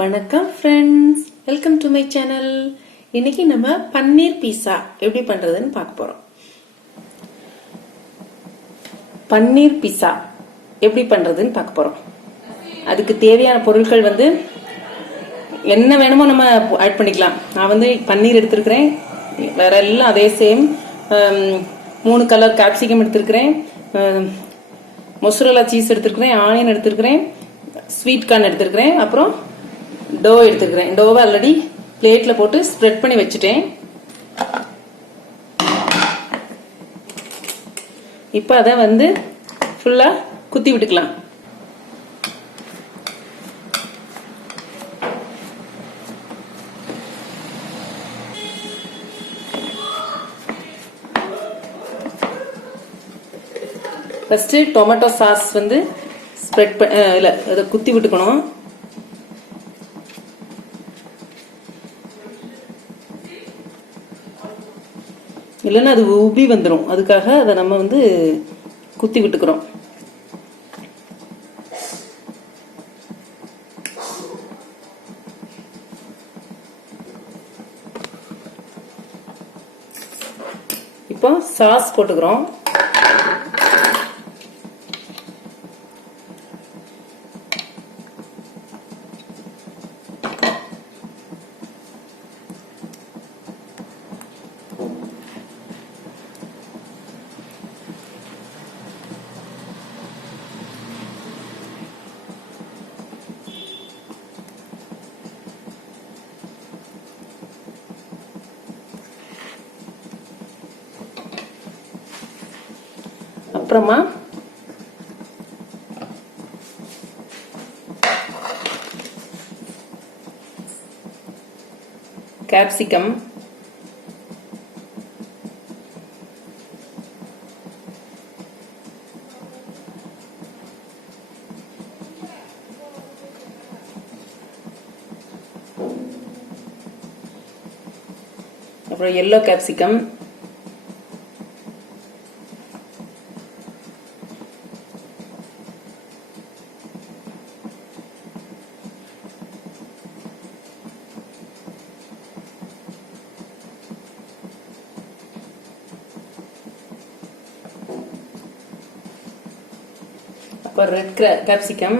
வணக்கம் friends, welcome to my channel. இன்னைக்கு நம்ம பன்னீர் பீஸா எப்படி பண்றதுன்னு பார்க்க போறோம். பன்னீர் பீஸா எப்படி பண்றதுன்னு பார்க்க போறோம். அதுக்கு தேவையான பொருட்கள் என்ன வேணுமோ நம்ம ஆட் பண்ணிக்கலாம். நான் பன்னீர் எடுத்திருக்கிறேன், வேற எல்லாம் அதே சேம். 3 கலர் கேப்சிகம் எடுத்திருக்கிறேன், மொசரல்லா சீஸ் எடுத்திருக்கிறேன், ஆனியன் எடுத்திருக்கிறேன், ஸ்வீட் கார்ன் எடுத்திருக்கிறேன், அப்புறம் டோ எடுத்துக்கிறேன். டோவை ஆல்ரெடி பிளேட்ல போட்டு ஸ்ப்ரெட் பண்ணி வச்சுட்டேன். இப்போ அதை ஃபுல்லா குத்தி விட்டுக்கலாம். ஃபர்ஸ்ட் டொமேட்டோ சாஸ் ஸ்ப்ரெட் இல்ல அதை குத்தி விட்டுக்கணும். இல்லைன்னா அது உப்பி வந்துடும். அதுக்காக அதை நம்ம குத்தி விட்டுக்கிறோம். இப்போ சாஸ் போட்டுக்கிறோம். அப்புறமா கேப்சிகம், அப்புறம் yellow கேப்சிகம், அப்புறம் ரெட் கேப்சிகம்,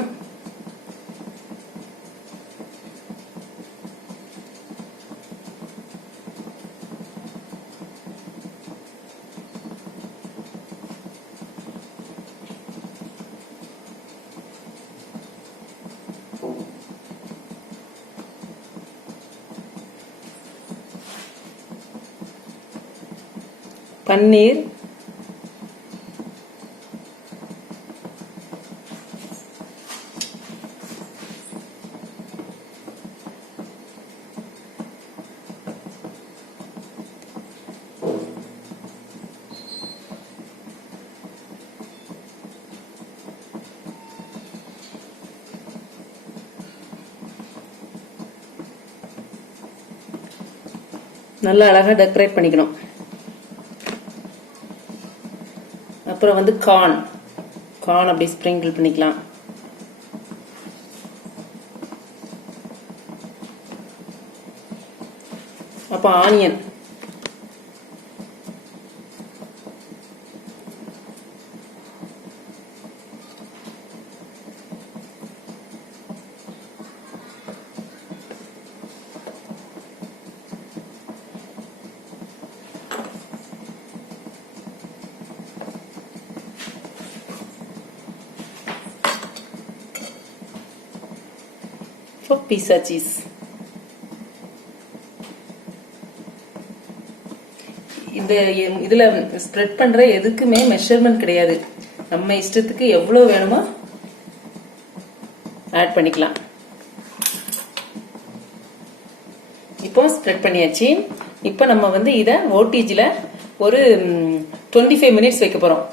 பன்னீர், நல்லா அழகா டெக்கரேட் பண்ணிக்கணும். அப்புறம் கார்ன் அப்படி ஸ்ப்ரிங்கிள் பண்ணிக்கலாம். அப்போ ஆனியன், பீஸா சீஸ். இதுல ஸ்ப்ரெட் பண்ற எதுக்குமே மெஷர்மெண்ட் கிடையாது. நம்ம இஷ்டத்துக்கு எவ்வளவு வேணுமோ ஆட் பண்ணிக்கலாம். இப்போ ஸ்ப்ரெட் பண்ணியாச்சு. இப்போ நம்ம இத ஓடிஜில ஒரு 25 மினிட்ஸ் வைக்க போறோம்.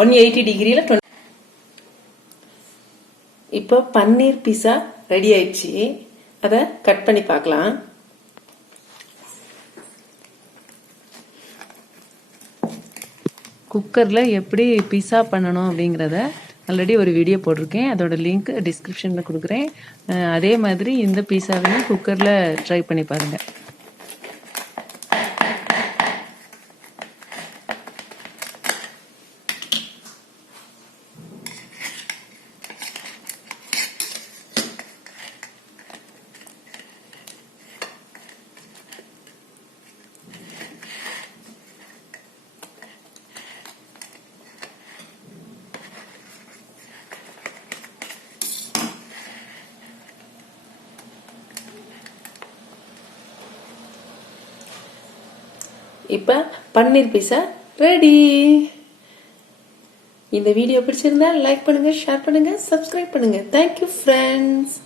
180 டிகிரில. இப்போ பன்னீர் பீஸா ரெடி ஆயிடுச்சு. அதை கட் பண்ணி பார்க்கலாம். குக்கரில் எப்படி பீஸா பண்ணணும் அப்படிங்கிறத ஆல்ரெடி ஒரு வீடியோ போட்டிருக்கேன், அதோட லிங்க் டிஸ்கிரிப்ஷனில் கொடுக்குறேன். அதே மாதிரி இந்த பீஸாவையும் குக்கரில் ட்ரை பண்ணி பாருங்கள். இப்போ பன்னீர் பீஸா ரெடி. இந்த வீடியோ பிடிச்சிருந்தா லைக் பண்ணுங்க, ஷேர் பண்ணுங்க, சப்ஸ்கிரைப் பண்ணுங்க. Thank you friends.